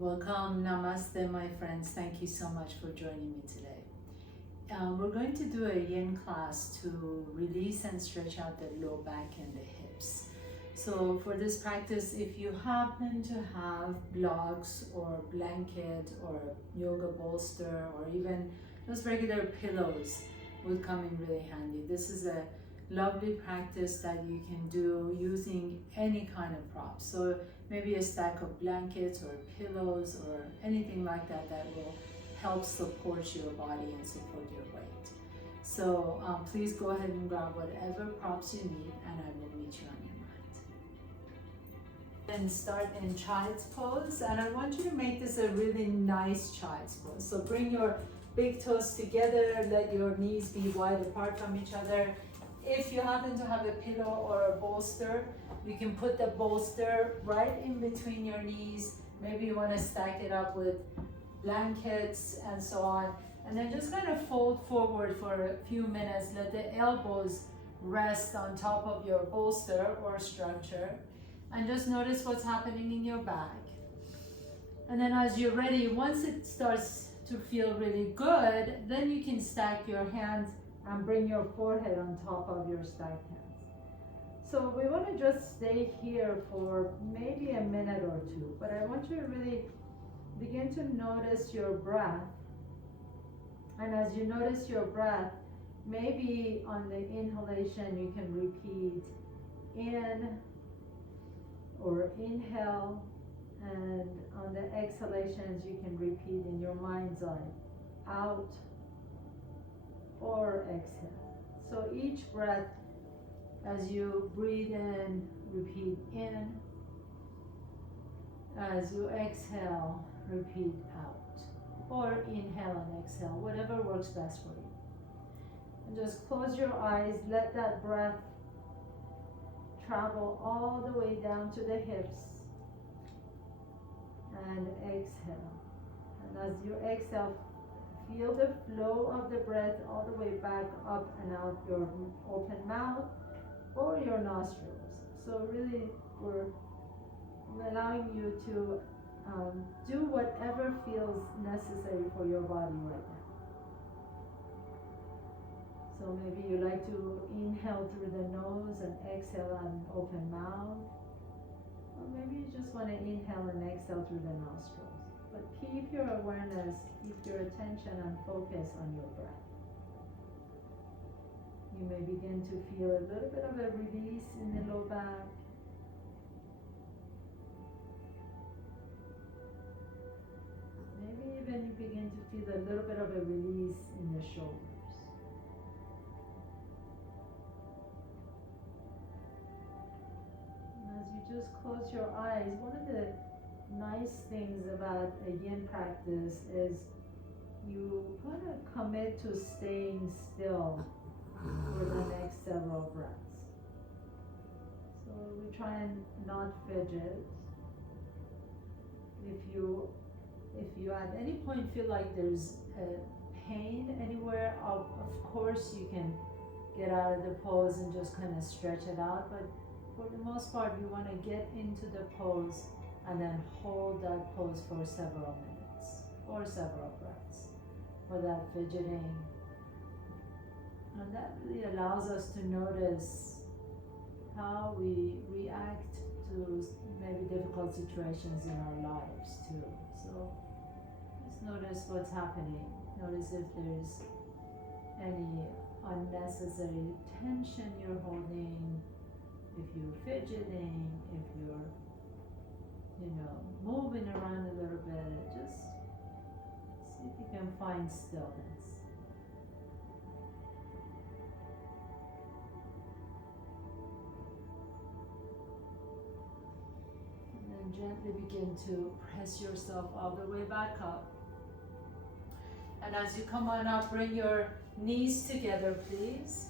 Welcome, namaste, my friends. Thank you so much for joining me today. We're going to do a yin class to release and stretch out the low back and the hips. So for this practice, if you happen to have blocks or blanket or yoga bolster or even just regular pillows would come in really handy. This is a lovely practice that you can do using any kind of prop. So maybe a stack of blankets or pillows or anything like that that will help support your body and support your weight. So please go ahead and grab whatever props you need and I will meet you on your mat. And start in child's pose, and I want you to make this a really nice child's pose. So bring your big toes together, let your knees be wide apart from each other. If you happen to have a pillow or a bolster, you can put the bolster right in between your knees. Maybe you want to stack it up with blankets and so on. And then just kind of fold forward for a few minutes. Let the elbows rest on top of your bolster or structure. And just notice what's happening in your back. And then as you're ready, once it starts to feel really good, then you can stack your hands and bring your forehead on top of your stacked hands. So we want to just stay here for maybe a minute or two, but I want you to really begin to notice your breath. And as you notice your breath, maybe on the inhalation you can repeat in or inhale, and on the exhalations you can repeat in your mind's eye, out or exhale. So each breath, as you breathe in, repeat in. As you exhale, repeat out. Or inhale and exhale, whatever works best for you. And just close your eyes, let that breath travel all the way down to the hips. And exhale. And as you exhale, feel the flow of the breath all the way back up and out your open mouth or your nostrils. So really, we're allowing you to do whatever feels necessary for your body right now. So maybe you like to inhale through the nose and exhale on open mouth. Or maybe you just want to inhale and exhale through the nostrils. But keep your awareness, keep your attention and focus on your breath. You may begin to feel a little bit of a release in the low back. Maybe even you begin to feel a little bit of a release in the shoulders. And as you just close your eyes, one of the nice things about a yin practice is you kind of commit to staying still for the next several breaths. So we try and not fidget. If you at any point feel like there's a pain anywhere, of course you can get out of the pose and just kind of stretch it out, but for the most part we want to get into the pose and then hold that pose for several minutes or several breaths without fidgeting. And that really allows us to notice how we react to maybe difficult situations in our lives too. So just notice what's happening. Notice if there's any unnecessary tension you're holding, if you're fidgeting, if you're moving around a little bit. Just see if you can find stillness. And then gently begin to press yourself all the way back up. And as you come on up, bring your knees together, please.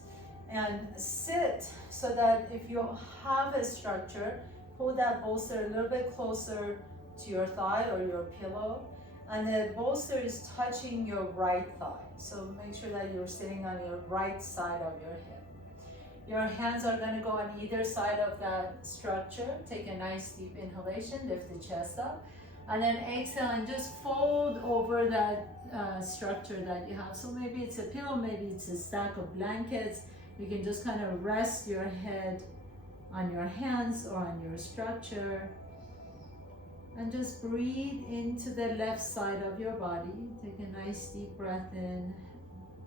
And sit so that if you have a structure, pull that bolster a little bit closer to your thigh or your pillow. And the bolster is touching your right thigh. So make sure that you're sitting on your right side of your hip. Your hands are going to go on either side of that structure. Take a nice deep inhalation, lift the chest up. And then exhale and just fold over that structure that you have. So maybe it's a pillow, maybe it's a stack of blankets. You can just kind of rest your head on your hands or on your structure. And just breathe into the left side of your body. Take a nice deep breath in.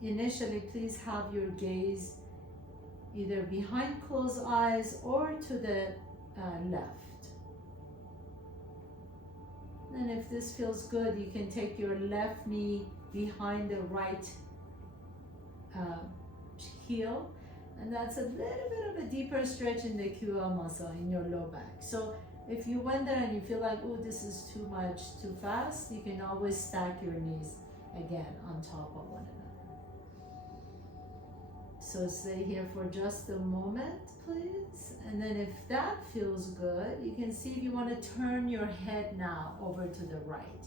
Initially, please have your gaze either behind closed eyes or to the left. And if this feels good, you can take your left knee behind the right heel. And that's a little bit of a deeper stretch in the QL muscle in your low back. So if you went there and you feel like, oh, this is too much, too fast, you can always stack your knees again on top of one another. So stay here for just a moment, please. And then if that feels good, you can see if you want to turn your head now over to the right.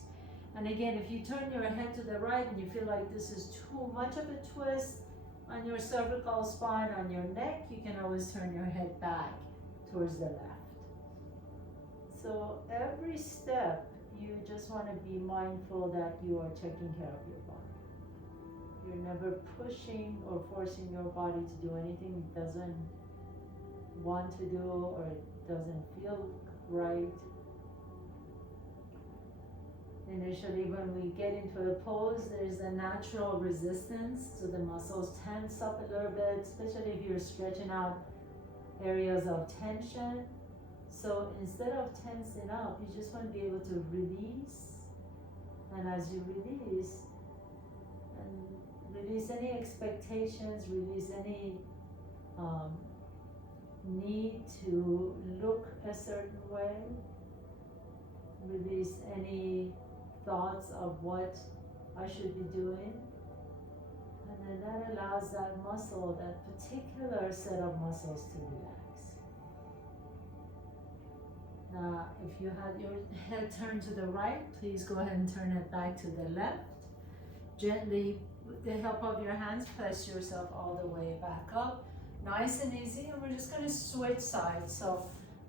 And again, if you turn your head to the right and you feel like this is too much of a twist on your cervical spine, on your neck, you can always turn your head back towards the left. So every step, you just want to be mindful that you are taking care of your body. You're never pushing or forcing your body to do anything it doesn't want to do or it doesn't feel right. Initially, when we get into a pose, there's a natural resistance, so the muscles tense up a little bit, especially if you're stretching out areas of tension. So instead of tensing up, you just want to be able to release. And as you release, release any expectations, release any need to look a certain way, release any thoughts of what I should be doing. And then that allows that muscle, that particular set of muscles to relax. Now, if you had your head turned to the right, please go ahead and turn it back to the left. Gently, with the help of your hands, press yourself all the way back up. Nice and easy, and we're just going to switch sides. So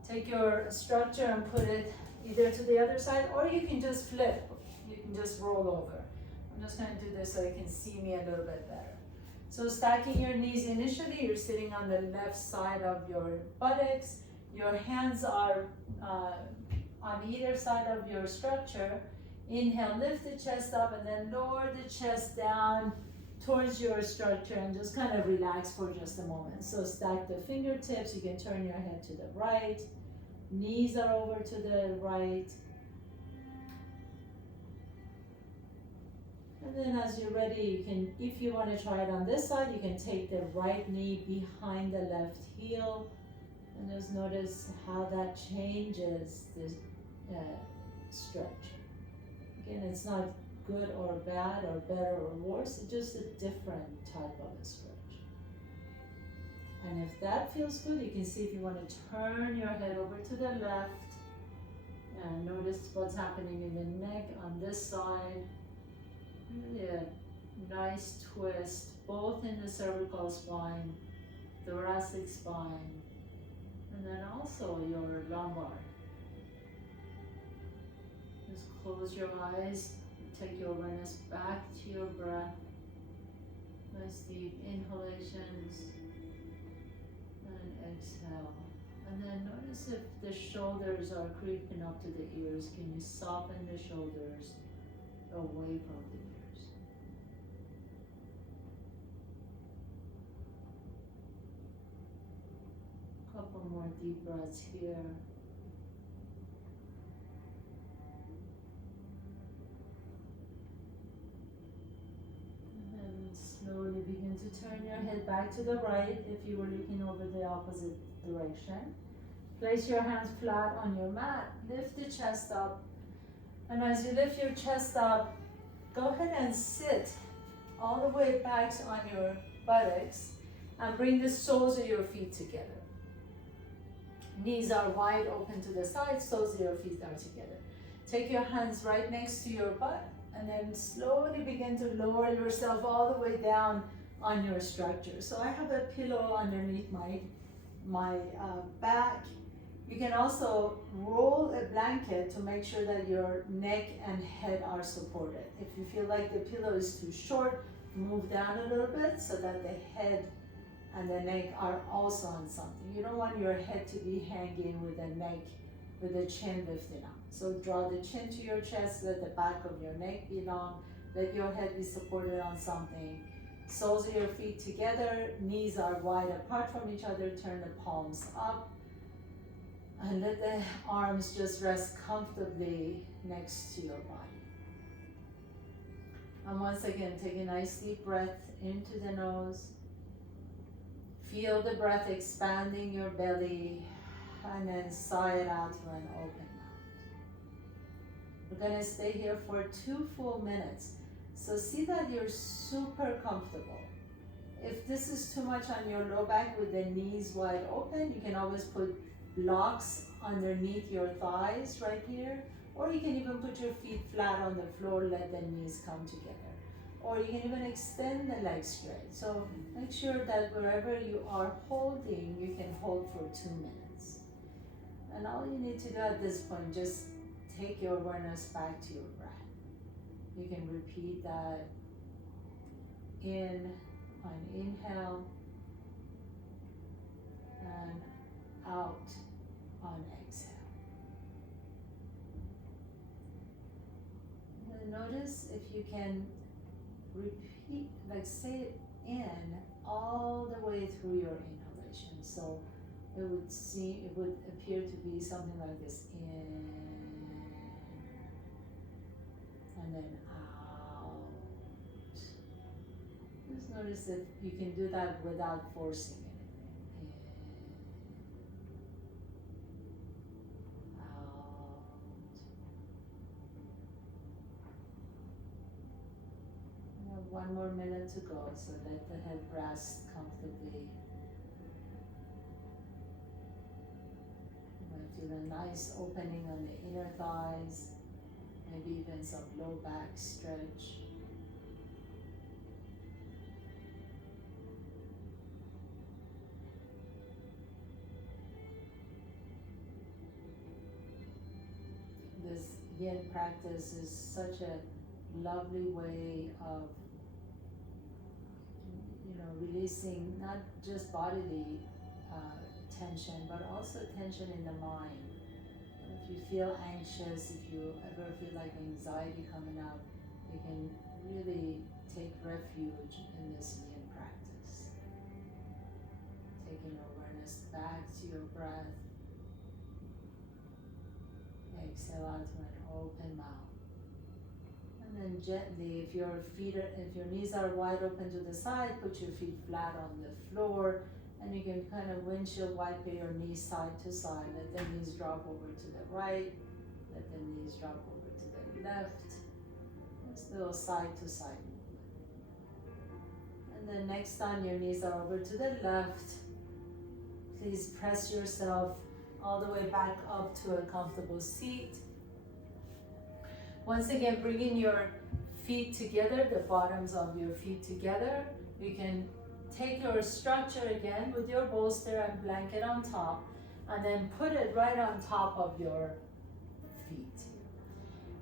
take your structure and put it either to the other side, or you can just flip. You can just roll over. I'm just going to do this so you can see me a little bit better. So stacking your knees initially, you're sitting on the left side of your buttocks. Your hands are on either side of your structure. Inhale, lift the chest up, and then lower the chest down towards your structure and just kind of relax for just a moment. So stack the fingertips. You can turn your head to the right. Knees are over to the right. And then as you're ready, you can, if you want to try it on this side, you can take the right knee behind the left heel. And just notice how that changes the stretch. Again, it's not good or bad or better or worse, it's just a different type of a stretch. And if that feels good, you can see if you want to turn your head over to the left and notice what's happening in the neck on this side. Really a nice twist, both in the cervical spine, thoracic spine, and then also your lumbar. Just close your eyes, take your awareness back to your breath. Nice deep inhalations and exhale. And then notice if the shoulders are creeping up to the ears. Can you soften the shoulders away from the ears? Couple more deep breaths here. Slowly begin to turn your head back to the right if you were looking over the opposite direction. Place your hands flat on your mat. Lift the chest up. And as you lift your chest up, go ahead and sit all the way back on your buttocks and bring the soles of your feet together. Knees are wide open to the side, soles of your feet are together. Take your hands right next to your butt. And then slowly begin to lower yourself all the way down on your structure. So I have a pillow underneath my back. You can also roll a blanket to make sure that your neck and head are supported. If you feel like the pillow is too short, move down a little bit so that the head and the neck are also on something. You don't want your head to be hanging with the neck, with the chin lifting up. So draw the chin to your chest, let the back of your neck be long, let your head be supported on something. Soles of your feet together, knees are wide apart from each other, turn the palms up, and let the arms just rest comfortably next to your body. And once again, take a nice deep breath into the nose. Feel the breath expanding your belly, and then sigh it out to an open mouth. We're gonna stay here for 2 full minutes. So see that you're super comfortable. If this is too much on your low back with the knees wide open, you can always put blocks underneath your thighs right here, or you can even put your feet flat on the floor, let the knees come together. Or you can even extend the legs straight. So make sure that wherever you are holding, you can hold for 2 minutes. And all you need to do at this point, just take your awareness back to your breath. You can repeat that in on inhale and out on exhale. And notice if you can repeat, like say it in all the way through your inhalation. So it would appear to be something like this: in and then out. Just notice that you can do that without forcing anything. In, out. We have 1 more minute to go, so let the head rest comfortably. You might feel a nice opening on the inner thighs, maybe even some low back stretch. This Yin practice is such a lovely way of, releasing not just bodily tension, but also tension in the mind. If you feel anxious, if you ever feel like anxiety coming up, you can really take refuge in this Yin practice. Taking awareness back to your breath. Exhale out to an open mouth. And then gently, if your knees are wide open to the side, put your feet flat on the floor, and you can kind of windshield wipe your knees side to side. Let the knees drop over to the right, let the knees drop over to the left. Just a little side to side movement. And then next time your knees are over to the left, please press yourself all the way back up to a comfortable seat. Once again, bringing your feet together, the bottoms of your feet together. You can take your structure again with your bolster and blanket on top, and then put it right on top of your feet.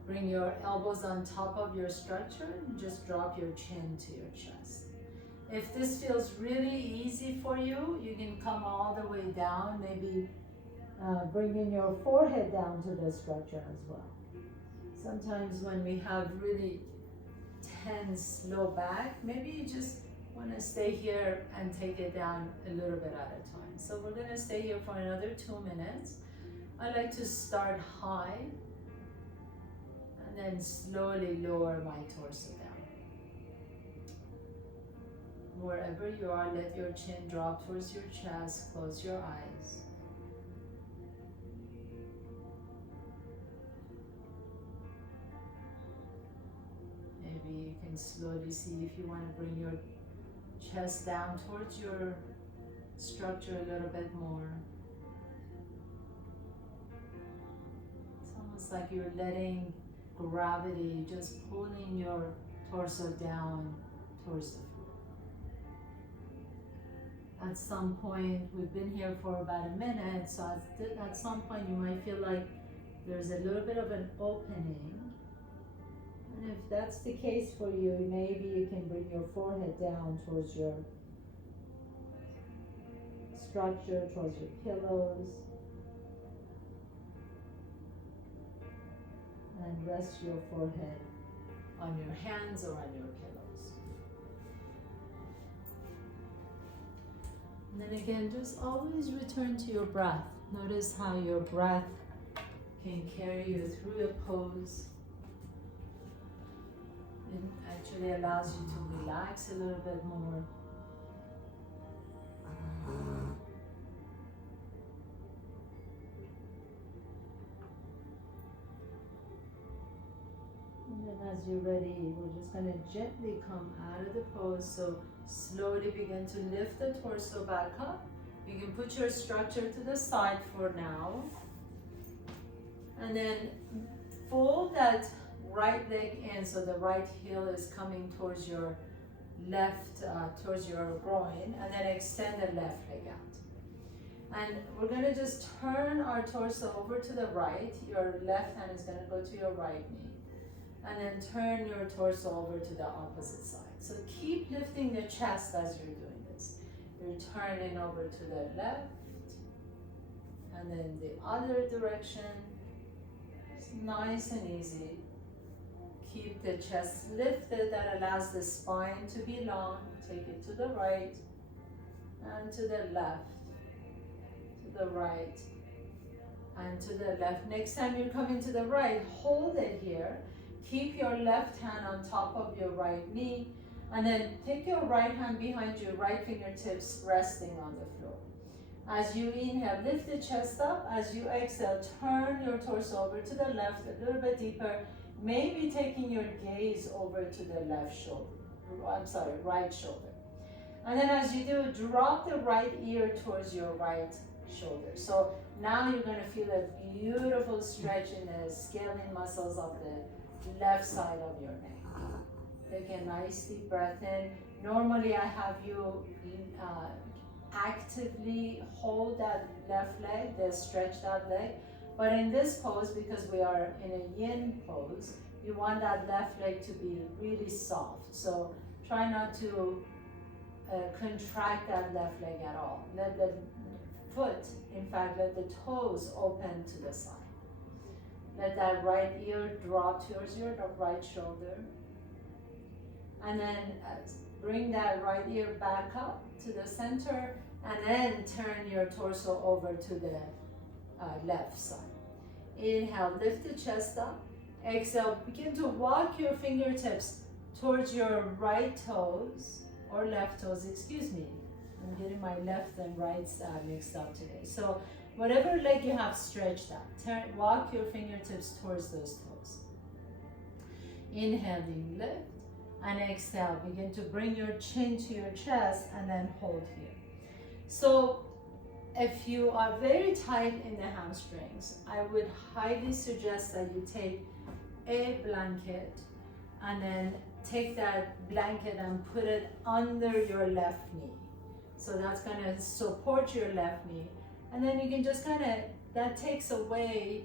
Bring your elbows on top of your structure and just drop your chin to your chest. If this feels really easy for you, you can come all the way down, maybe bringing your forehead down to the structure as well. Sometimes when we have really tense low back, maybe you just want to stay here and take it down a little bit at a time. So we're going to stay here for another 2 minutes. I like to start high and then slowly lower my torso down. Wherever you are, let your chin drop towards your chest, close your eyes. Maybe you can slowly see if you want to bring your chest down towards your structure a little bit more. It's almost like you're letting gravity just pulling your torso down towards the floor. at some point, we've been here for about a minute, so at some point you might feel like there's a little bit of an opening. And if that's the case for you, maybe you can bring your forehead down towards your structure, towards your pillows. And rest your forehead on your hands or on your pillows. And then again, just always return to your breath. Notice how your breath can carry you through a pose. It actually allows you to relax a little bit more. And then as you're ready, we're just going to gently come out of the pose. So slowly begin to lift the torso back up. You can put your structure to the side for now. And then fold that right leg in, so the right heel is coming towards your left, towards your groin, and then extend the left leg out. And we're going to just turn our torso over to the right. Your left hand is going to go to your right knee. And then turn your torso over to the opposite side. So keep lifting the chest as you're doing this. You're turning over to the left, and then the other direction. It's nice and easy. Keep the chest lifted. That allows the spine to be long. Take it to the right and to the left, to the right and to the left. Next time you're coming to the right, hold it here. Keep your left hand on top of your right knee, and then take your right hand behind your right fingertips resting on the floor. As you inhale, lift the chest up. As you exhale, turn your torso over to the left a little bit deeper, maybe taking your gaze over to the left shoulder. Right shoulder. And then as you do, drop the right ear towards your right shoulder. So now you're going to feel a beautiful stretch in the scaling muscles of the left side of your neck. Take a nice deep breath in. Normally I have you actively hold that left leg, stretch that leg. But in this pose, because we are in a yin pose, you want that left leg to be really soft. So try not to contract that left leg at all. Let the foot, in fact, let the toes open to the side. Let that right ear drop towards your right shoulder. And then bring that right ear back up to the center, and then turn your torso over to the left side. Inhale, lift the chest up. Exhale, begin to walk your fingertips towards your right toes, or left toes, excuse me. I'm getting my left and right mixed up today. So whatever leg you have stretched out, walk your fingertips towards those toes. Inhaling, lift, and exhale. Begin to bring your chin to your chest and then hold here. So if you are very tight in the hamstrings, I would highly suggest that you take a blanket and then take that blanket and put it under your left knee. So that's going to support your left knee. And then you can just kind of, that takes away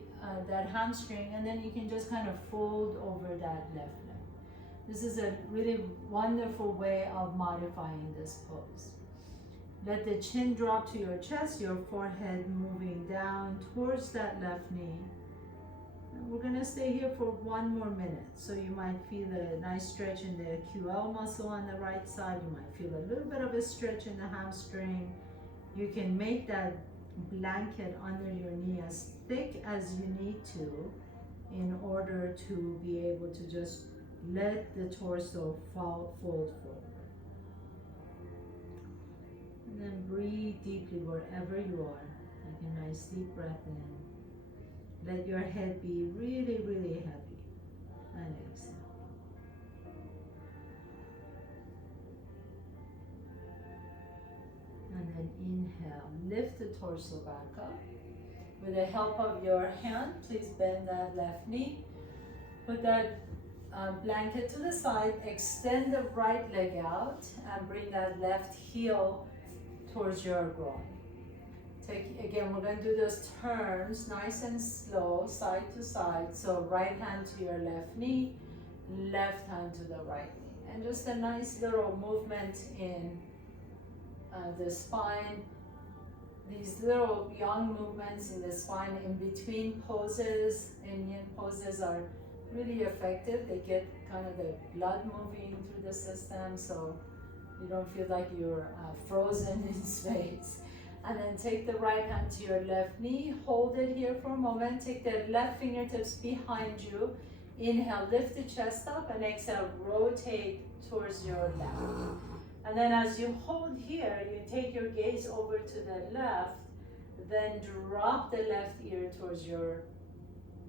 that hamstring, and then you can just kind of fold over that left leg. This is a really wonderful way of modifying this pose. Let the chin drop to your chest, your forehead moving down towards that left knee. And we're going to stay here for 1 more minute. So you might feel a nice stretch in the QL muscle on the right side. You might feel a little bit of a stretch in the hamstring. You can make that blanket under your knee as thick as you need to in order to be able to just let the torso fold forward. And then breathe deeply wherever you are. Take a nice deep breath in. Let your head be really, really heavy. And exhale. And then inhale. Lift the torso back up. With the help of your hand, please bend that left knee. Put that blanket to the side. Extend the right leg out and bring that left heel towards your groin. Again, we're going to do those turns nice and slow, side to side. So right hand to your left knee, left hand to the right knee. And just a nice little movement in the spine. These little young movements in the spine in between poses, in yin poses, are really effective. They get kind of the blood moving through the system, so you don't feel like you're frozen in space. And then take the right hand to your left knee, hold it here for a moment, take the left fingertips behind you, inhale, lift the chest up, and exhale, rotate towards your left. And then as you hold here, you take your gaze over to the left, then drop the left ear towards your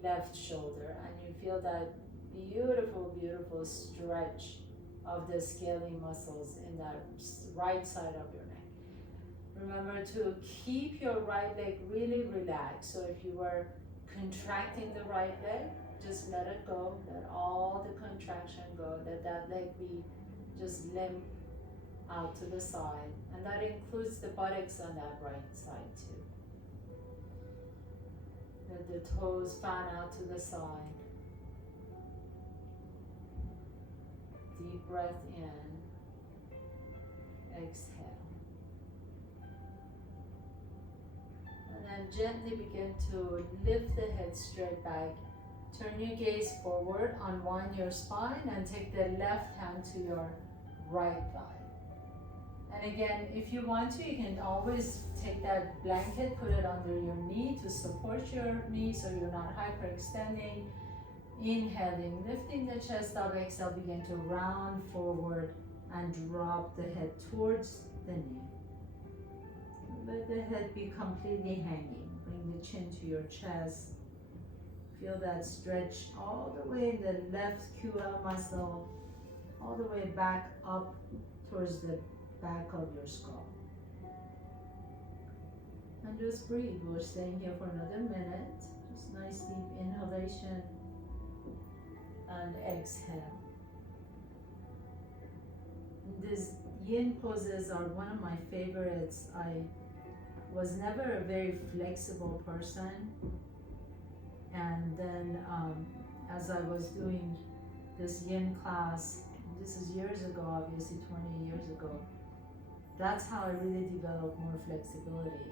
left shoulder, and you feel that beautiful, beautiful stretch of the scaly muscles in that right side of your neck. Remember to keep your right leg really relaxed. So if you were contracting the right leg, just let it go. Let all the contraction go. Let that leg be just limp out to the side. And that includes the buttocks on that right side too. Let the toes fan out to the side. Deep breath in. Exhale. And gently begin to lift the head straight back. Turn your gaze forward, unwind your spine, and take the left hand to your right thigh. And again, if you want to, you can always take that blanket, put it under your knee to support your knee so you're not hyperextending. Inhaling, lifting the chest up, exhale, begin to round forward and drop the head towards the knee. Let the head be completely hanging. Bring the chin to your chest. Feel that stretch all the way in the left QL muscle, all the way back up towards the back of your skull. And just breathe. We're staying here for another minute. Just nice deep inhalation and exhale. These yin poses are one of my favorites. I was never a very flexible person, and then as I was doing this yin class, this is years ago, obviously 20 years ago, that's how I really developed more flexibility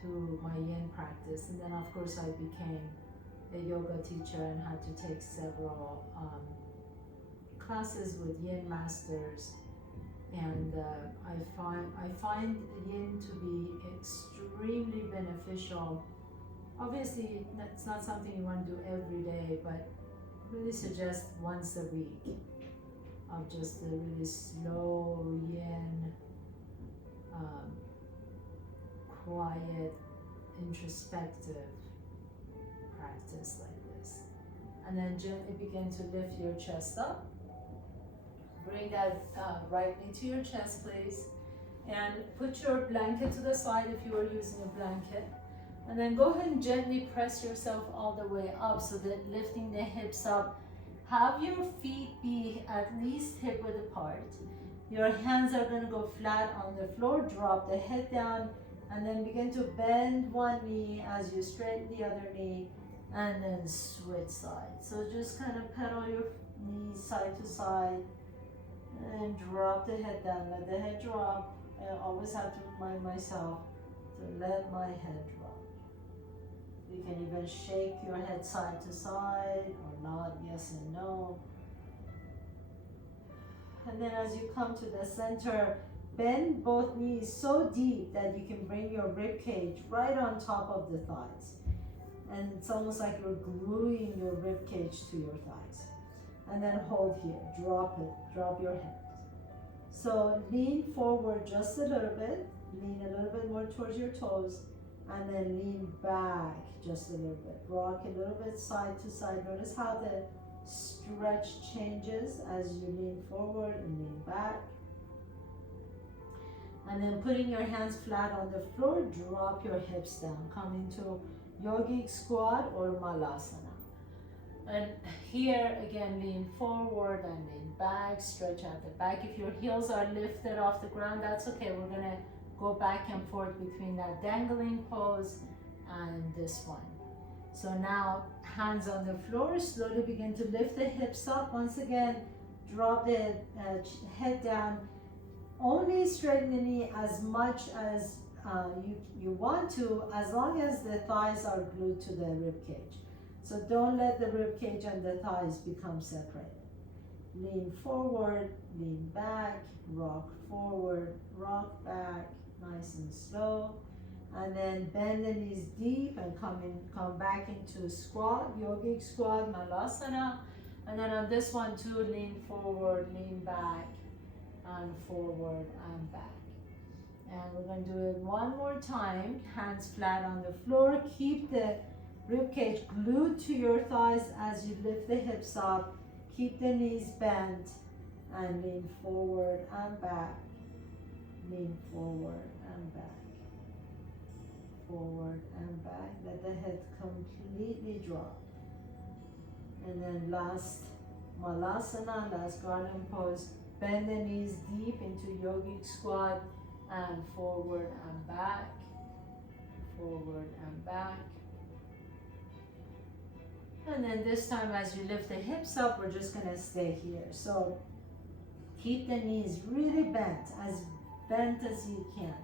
through my yin practice. And then of course I became a yoga teacher and had to take several classes with yin masters. And I find yin to be extremely beneficial. Obviously, it's not something you want to do every day, but really suggest once a week of just a really slow yin, quiet, introspective practice like this. And then gently begin to lift your chest up. Bring that right knee to your chest, please. And put your blanket to the side if you are using a blanket. And then go ahead and gently press yourself all the way up so that lifting the hips up. Have your feet be at least hip width apart. Your hands are going to go flat on the floor. Drop the head down and then begin to bend one knee as you straighten the other knee and then switch sides. So just kind of pedal your knees side to side. And drop the head down, let the head drop. I always have to remind myself to let my head drop. You can even shake your head side to side or nod yes and no. And then as you come to the center, bend both knees so deep that you can bring your rib cage right on top of the thighs. And it's almost like you're gluing your rib cage to your thighs. And then hold here, drop it, drop your head. So lean forward just a little bit, lean a little bit more towards your toes, and then lean back just a little bit. Rock a little bit side to side. Notice how the stretch changes as you lean forward and lean back. And then putting your hands flat on the floor, drop your hips down. Come into yogic squat or malasana. And here again, lean forward and lean back, stretch out the back. If your heels are lifted off the ground, that's okay. We're gonna go back and forth between that dangling pose and this one. So now, hands on the floor, slowly begin to lift the hips up. Once again, drop the head down. Only straighten the knee as much as you want to, as long as the thighs are glued to the rib cage. So don't let the rib cage and the thighs become separated. Lean forward, lean back, rock forward, rock back, nice and slow. And then bend the knees deep and come back into squat, yogic squat, malasana. And then on this one too, lean forward, lean back, and forward and back. And we're going to do it one more time. Hands flat on the floor. Keep the rib cage glued to your thighs as you lift the hips up. Keep the knees bent and lean forward and back. Lean forward and back. Forward and back. Let the head completely drop. And then last malasana, last garden pose. Bend the knees deep into yogic squat and forward and back. Forward and back. And then this time as you lift the hips up, we're just going to stay here. So keep the knees really bent as you can.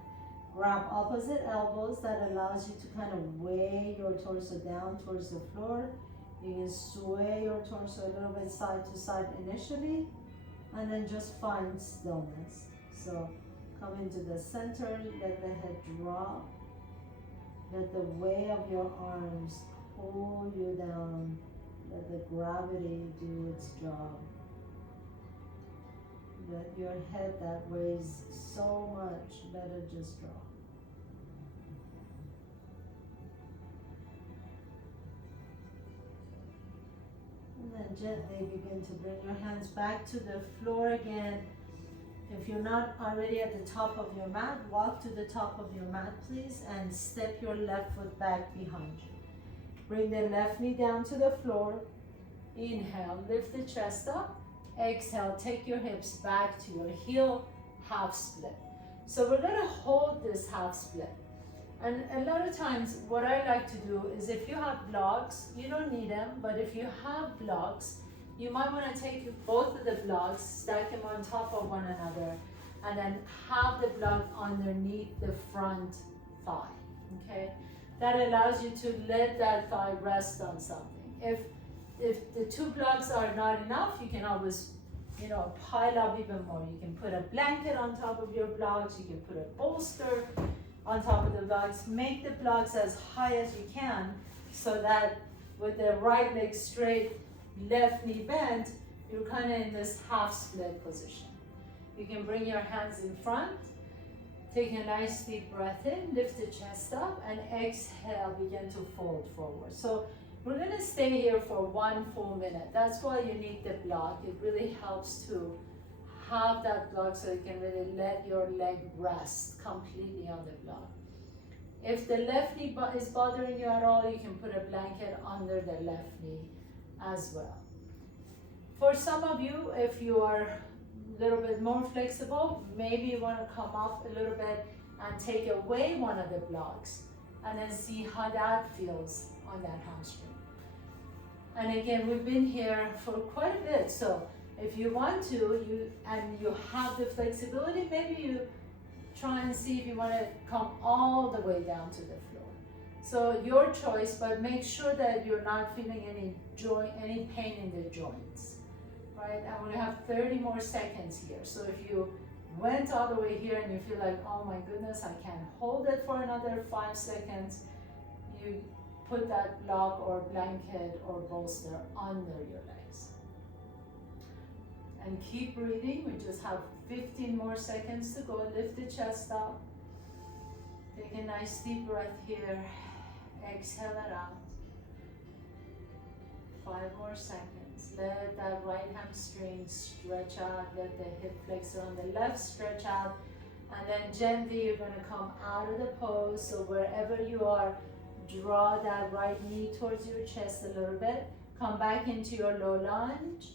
Grab opposite elbows. That allows you to kind of weigh your torso down towards the floor. You can sway your torso a little bit side to side initially, and then just find stillness. So come into the center, let the head drop. Let the weight of your arms pull you down. Let the gravity do its job. Let your head that weighs so much, let it just drop. And then gently begin to bring your hands back to the floor again. If you're not already at the top of your mat, walk to the top of your mat, please, and step your left foot back behind you. Bring the left knee down to the floor. Inhale, lift the chest up. Exhale, take your hips back to your heel, half split. So we're going to hold this half split. And a lot of times what I like to do is, if you have blocks, you don't need them, but if you have blocks, you might want to take both of the blocks, stack them on top of one another, and then have the block underneath the front thigh, okay? That allows you to let that thigh rest on something. If the two blocks are not enough, you can always, pile up even more. You can put a blanket on top of your blocks, you can put a bolster on top of the blocks. Make the blocks as high as you can, so that with the right leg straight, left knee bent, you're kind of in this half split position. You can bring your hands in front, take a nice deep breath in, lift the chest up, and exhale, begin to fold forward. So we're going to stay here for 1 full minute. That's why you need the block. It really helps to have that block so you can really let your leg rest completely on the block. If the left knee is bothering you at all, you can put a blanket under the left knee as well. For some of you, if you are a little bit more flexible, maybe you want to come up a little bit and take away one of the blocks and then see how that feels on that hamstring. And again, we've been here for quite a bit, so if you want to, you have the flexibility, maybe you try and see if you want to come all the way down to the floor. So your choice, but make sure that you're not feeling any pain in the joints, right? And we have 30 more seconds here. So if you went all the way here and you feel like, oh my goodness, I can't hold it for another 5 seconds, you put that block or blanket or bolster under your legs. And keep breathing. We just have 15 more seconds to go. Lift the chest up. Take a nice deep breath here. Exhale it out. 5 more seconds. Let that right hamstring stretch out. Let the hip flexor on the left stretch out. And then gently you're going to come out of the pose. So wherever you are, draw that right knee towards your chest a little bit. Come back into your low lunge.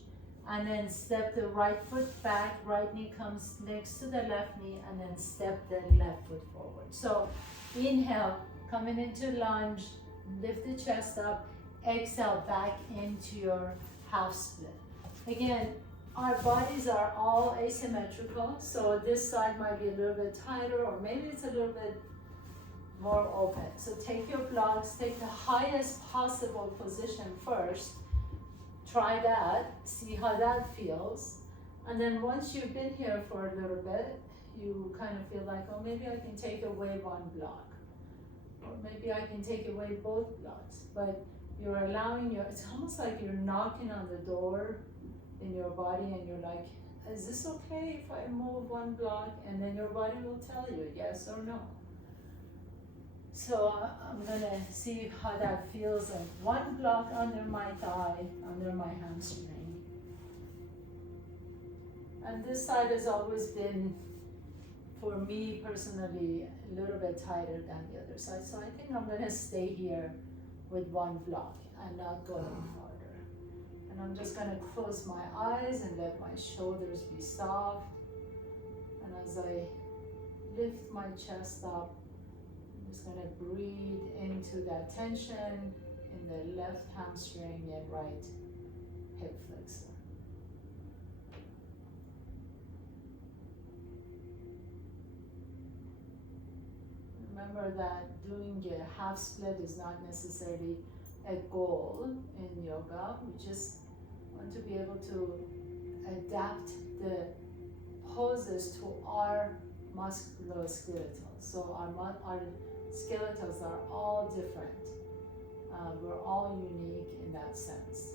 and then step the right foot back, right knee comes next to the left knee, and then step the left foot forward. So inhale, coming into lunge, lift the chest up, exhale back into your half split. Again, our bodies are all asymmetrical, so this side might be a little bit tighter, or maybe it's a little bit more open. So take your blocks, take the highest possible position first. Try that, see how that feels. And then once you've been here for a little bit, you kind of feel like, oh, maybe I can take away one block. Or maybe I can take away both blocks. But you're allowing it's almost like you're knocking on the door in your body and you're like, is this okay if I move one block? And then your body will tell you yes or no. So I'm gonna see how that feels, like one block under my thigh, under my hamstring. And this side has always been, for me personally, a little bit tighter than the other side. So I think I'm gonna stay here with one block and not go any farther. And I'm just gonna close my eyes and let my shoulders be soft. And as I lift my chest up, I'm just gonna breathe into that tension in the left hamstring and right hip flexor. Remember that doing a half split is not necessarily a goal in yoga. We just want to be able to adapt the poses to our musculoskeletal. So our skeletals are all different. We're all unique in that sense.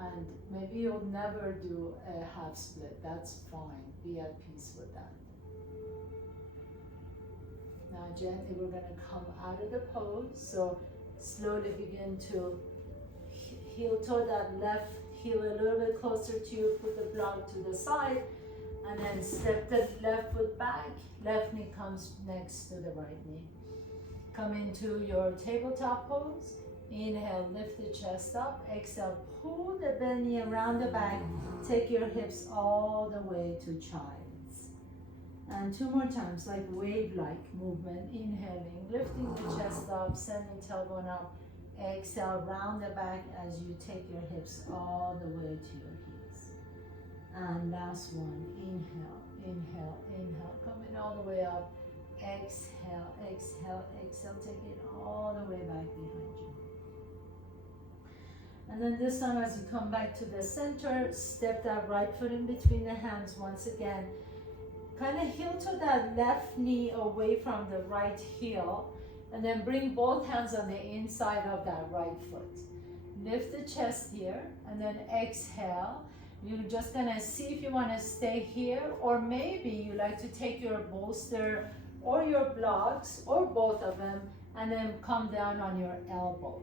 And maybe you'll never do a half split. That's fine. Be at peace with that. Now gently we're going to come out of the pose. So slowly begin to heel toe that left heel a little bit closer to you. Put the block to the side. And then step the left foot back. Left knee comes next to the right knee. Come into your tabletop pose. Inhale, lift the chest up. Exhale, pull the bent knee around the back. Take your hips all the way to child's. And two more times, like wave-like movement. Inhaling, lifting the chest up, sending tailbone up. Exhale, round the back as you take your hips all the way to your heels. And last one, inhale, inhale, inhale. Coming all the way up. Exhale, exhale, exhale. Take it all the way back behind you. And then this time as you come back to the center, step that right foot in between the hands once again. Kind of heel to that left knee away from the right heel. And then bring both hands on the inside of that right foot. Lift the chest here and then exhale. You're just gonna see if you wanna stay here, or maybe you like to take your bolster or your blocks or both of them and then come down on your elbow.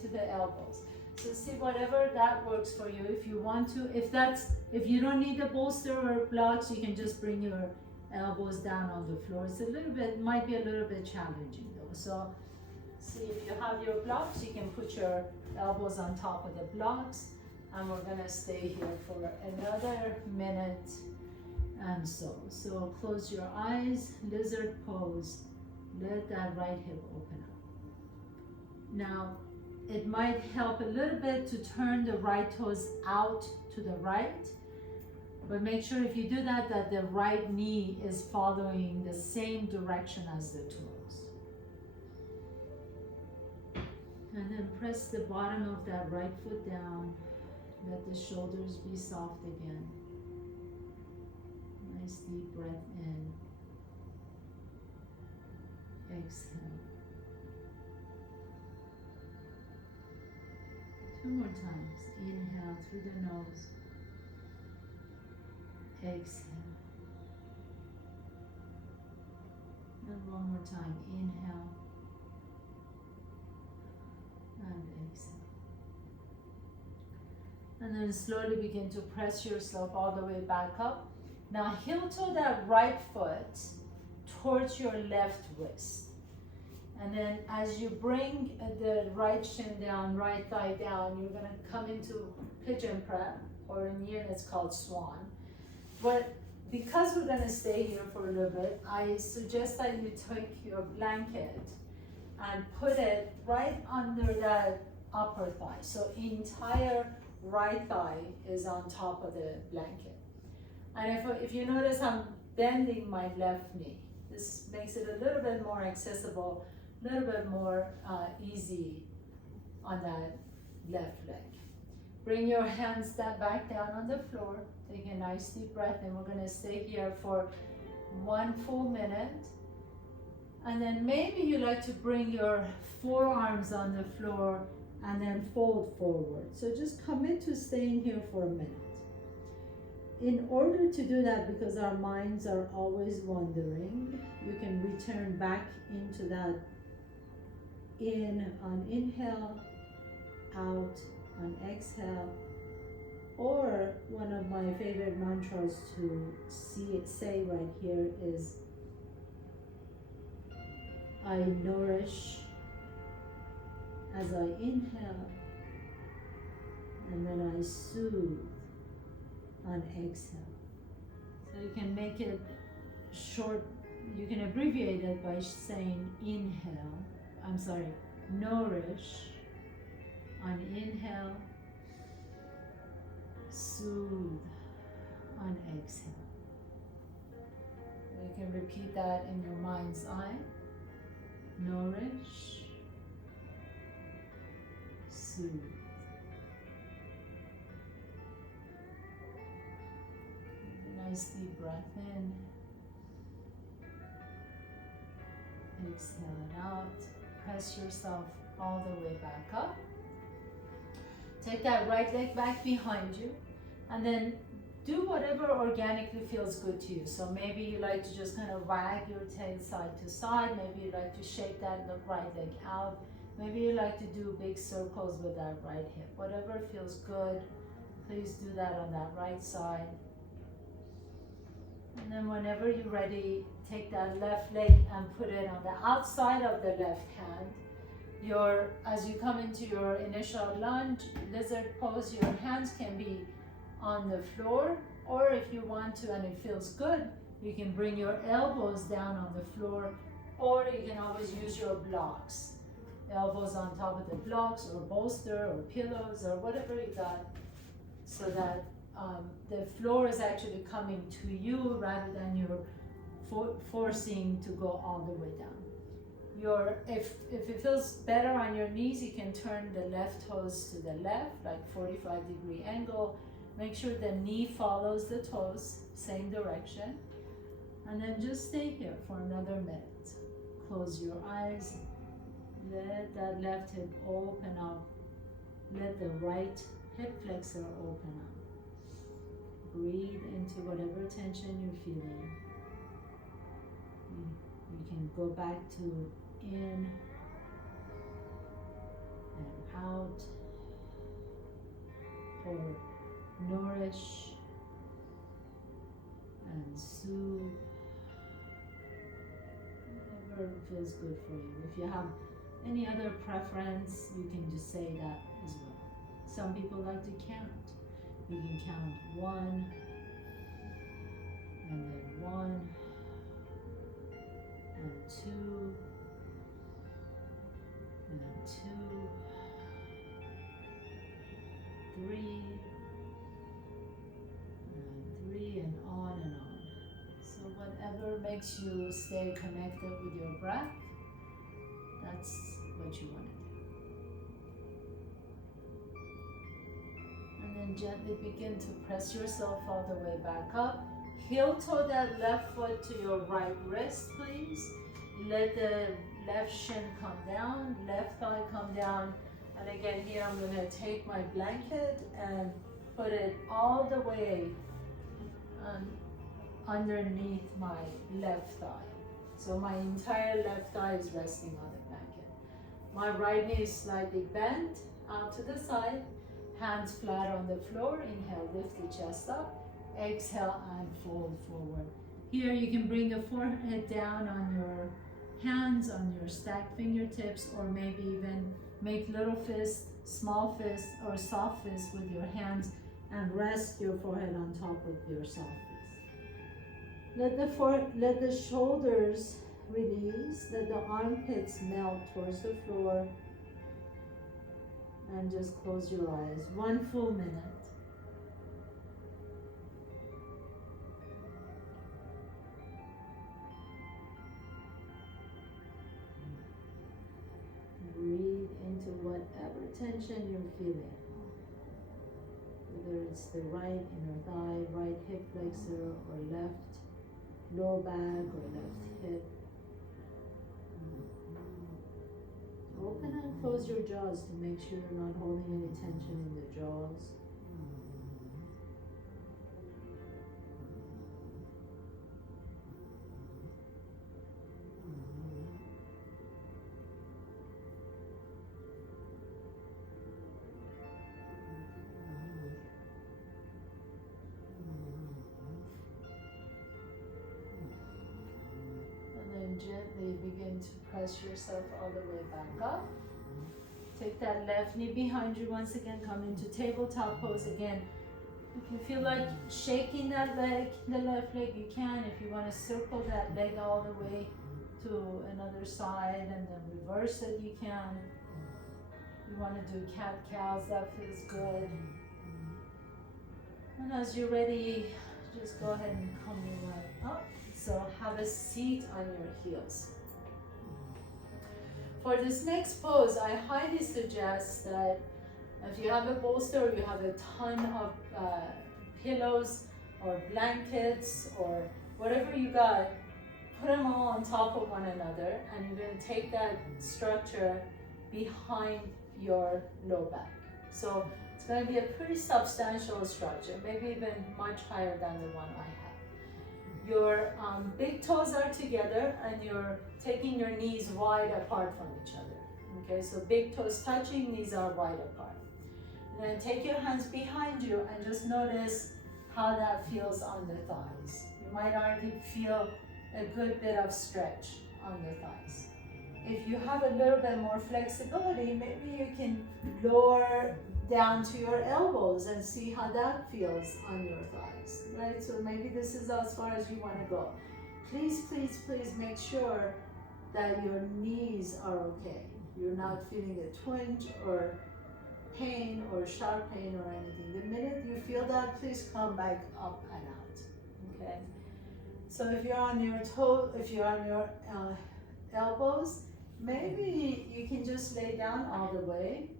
To the elbows. So see whatever that works for you. If you want to, if you don't need the bolster or blocks, you can just bring your elbows down on the floor. It's might be a little bit challenging though. So see if you have your blocks, you can put your elbows on top of the blocks. And we're gonna stay here for another minute and so. So close your eyes, lizard pose. Let that right hip open up. Now, it might help a little bit to turn the right toes out to the right, but make sure if you do that, that the right knee is following the same direction as the toes. And then press the bottom of that right foot down. Let the shoulders be soft again. Nice deep breath in. Exhale. Two more times. Inhale through the nose. Exhale. And one more time. Inhale. And exhale. And then slowly begin to press yourself all the way back up. Now heel toe that right foot towards your left wrist. And then as you bring the right shin down, right thigh down, you're gonna come into pigeon prep, or in Yin it's called swan. But because we're gonna stay here for a little bit, I suggest that you take your blanket and put it right under that upper thigh. So entire right thigh is on top of the blanket. And if you notice, I'm bending my left knee. This makes it a little bit more accessible, a little bit more easy on that left leg. Bring your hands back down on the floor. Take a nice deep breath, and we're gonna stay here for 1 full minute. And then maybe you like to bring your forearms on the floor and then fold forward. So just commit to staying here for a minute. In order to do that, because our minds are always wandering, you can return back into that in on inhale, out on exhale, or one of my favorite mantras to say right here is, I nourish as I inhale, and then I soothe on exhale. So you can make it short, you can abbreviate it by saying nourish on inhale, soothe on exhale. You can repeat that in your mind's eye. Nourish, soothe. Nice deep breath in. Exhale it out. Press yourself all the way back up. Take that right leg back behind you, and then do whatever organically feels good to you. So maybe you like to just kind of wag your tail side to side. Maybe you like to shake that right leg out. Maybe you like to do big circles with that right hip. Whatever feels good, please do that on that right side. And then whenever you're ready, take that left leg and put it on the outside of the left hand. As you come into your initial lunge, lizard pose, your hands can be on the floor, or if you want to and it feels good, you can bring your elbows down on the floor, or you can always use your blocks. Elbows on top of the blocks, or bolster, or pillows, or whatever you got, so that the floor is actually coming to you rather than you're forcing to go all the way down. If it feels better on your knees, you can turn the left toes to the left, like 45-degree angle. Make sure the knee follows the toes, same direction. And then just stay here for another minute. Close your eyes. Let that left hip open up. Let the right hip flexor open up. Breathe into whatever tension you're feeling. You can go back to in and out, or nourish and soothe, whatever feels good for you. If you have any other preference, you can just say that as well. Some people like to count. You can count 1, and then 1, and 2, and then 2, 3, and 3, and on and on. So whatever makes you stay connected with your breath, that's what you want to do. And then gently begin to press yourself all the way back up. Heel toe that left foot to your right wrist, please. Let the left shin come down, left thigh come down. And again, here I'm going to take my blanket and put it all the way underneath my left thigh. So my entire left thigh is resting on the blanket. My right knee is slightly bent out to the side, hands flat on the floor. Inhale, lift the chest up. Exhale and fold forward. Here you can bring the forehead down on your hands on your stacked fingertips, or maybe even make little fists, small fists, or soft fists with your hands, and rest your forehead on top of your soft fist. Let the shoulders release, let the armpits melt towards the floor, and just close your eyes. 1 full minute. Breathe into whatever tension you're feeling. Whether it's the right inner thigh, right hip flexor, or left low back, or left hip. Open and close your jaws to make sure you're not holding any tension in the jaws. Gently begin to press yourself all the way back up. Take that left knee behind you once again. Come into tabletop pose again. If you feel like shaking that leg, the left leg, you can. If you want to circle that leg all the way to another side and then reverse it, you can. You want to do cat-cows, that feels good. And as you're ready, just go ahead and come right up. So have a seat on your heels. For this next pose, I highly suggest that if you have a bolster or you have a ton of pillows or blankets or whatever you got, put them all on top of one another, and you're going to take that structure behind your low back. So it's going to be a pretty substantial structure, maybe even much higher than the one I have. Your big toes are together and you're taking your knees wide apart from each other. Okay, so big toes touching, knees are wide apart. And then take your hands behind you and just notice how that feels on the thighs. You might already feel a good bit of stretch on the thighs. If you have a little bit more flexibility, maybe you can lower down to your elbows and see how that feels on your thighs, right? So maybe this is as far as you want to go. Please, please, please make sure that your knees are okay. You're not feeling a twinge or pain or sharp pain or anything. The minute you feel that, please come back up and out, okay? So if you're on your elbows, maybe you can just lay down all the way.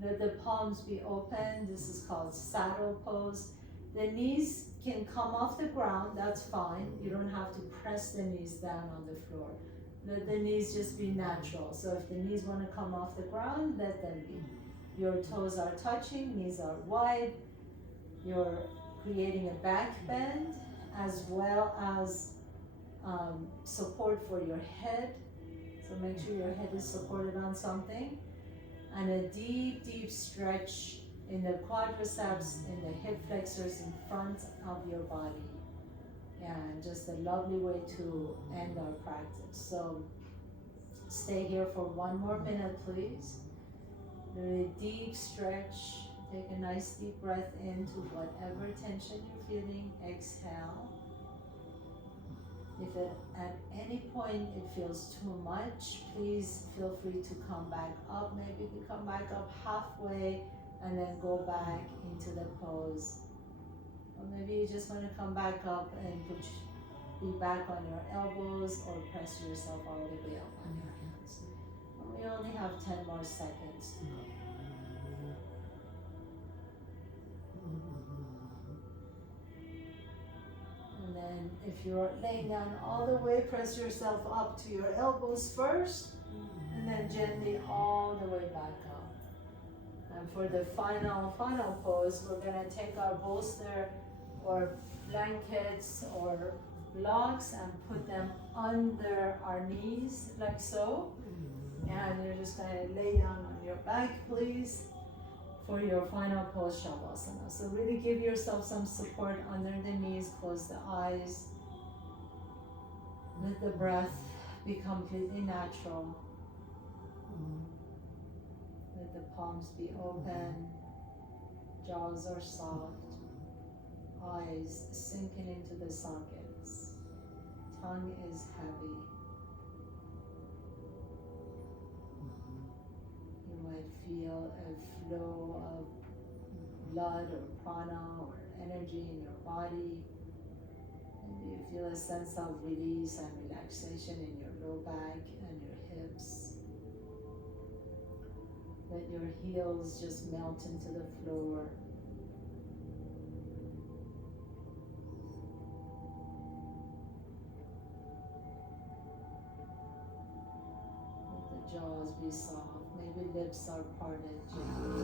Let the palms be open. This is called saddle pose. The knees can come off the ground, that's fine. You don't have to press the knees down on the floor. Let the knees just be natural. So if the knees want to come off the ground, let them be. Your toes are touching, knees are wide. You're creating a back bend as well as support for your head. So make sure your head is supported on something. And a deep, deep stretch in the quadriceps, in the hip flexors in front of your body. And just a lovely way to end our practice. So stay here for 1 more minute, please. Very deep stretch. Take a nice deep breath into whatever tension you're feeling. Exhale. If at any point it feels too much, please feel free to come back up. Maybe you come back up halfway and then go back into the pose. Or maybe you just want to come back up and be back on your elbows or press yourself all the way up on your hands. And we only have 10 more seconds to go. And then if you're laying down all the way, press yourself up to your elbows first, and then gently all the way back up. And for the final pose, we're gonna take our bolster or blankets or blocks and put them under our knees like so. And you're just gonna lay down on your back, please, for your final pose, Shavasana. So really give yourself some support under the knees, close the eyes. Let the breath Be completely natural. Let the palms be open, jaws are soft, eyes sinking into the sockets, tongue is heavy. You might feel a flow of blood or prana or energy in your body. Maybe you feel a sense of release and relaxation in your low back and your hips. Let your heels just melt into the floor. Let the jaws be soft. Maybe lips are parted gently.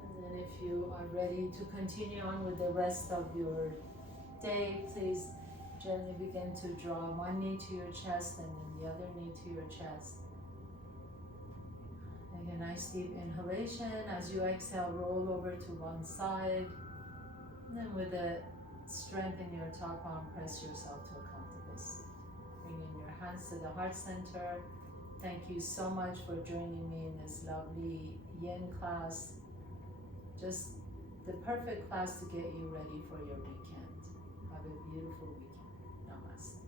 And then if you are ready to continue on with the rest of your day, please gently begin to draw one knee to your chest and then the other knee to your chest. Take a nice deep inhalation. As you exhale, roll over to one side. And then with the strength in your top arm, press yourself to a comfortable seat. Bringing your hands to the heart center. Thank you so much for joining me in this lovely Yin class. Just the perfect class to get you ready for your weekend. Have a beautiful weekend. Namaste.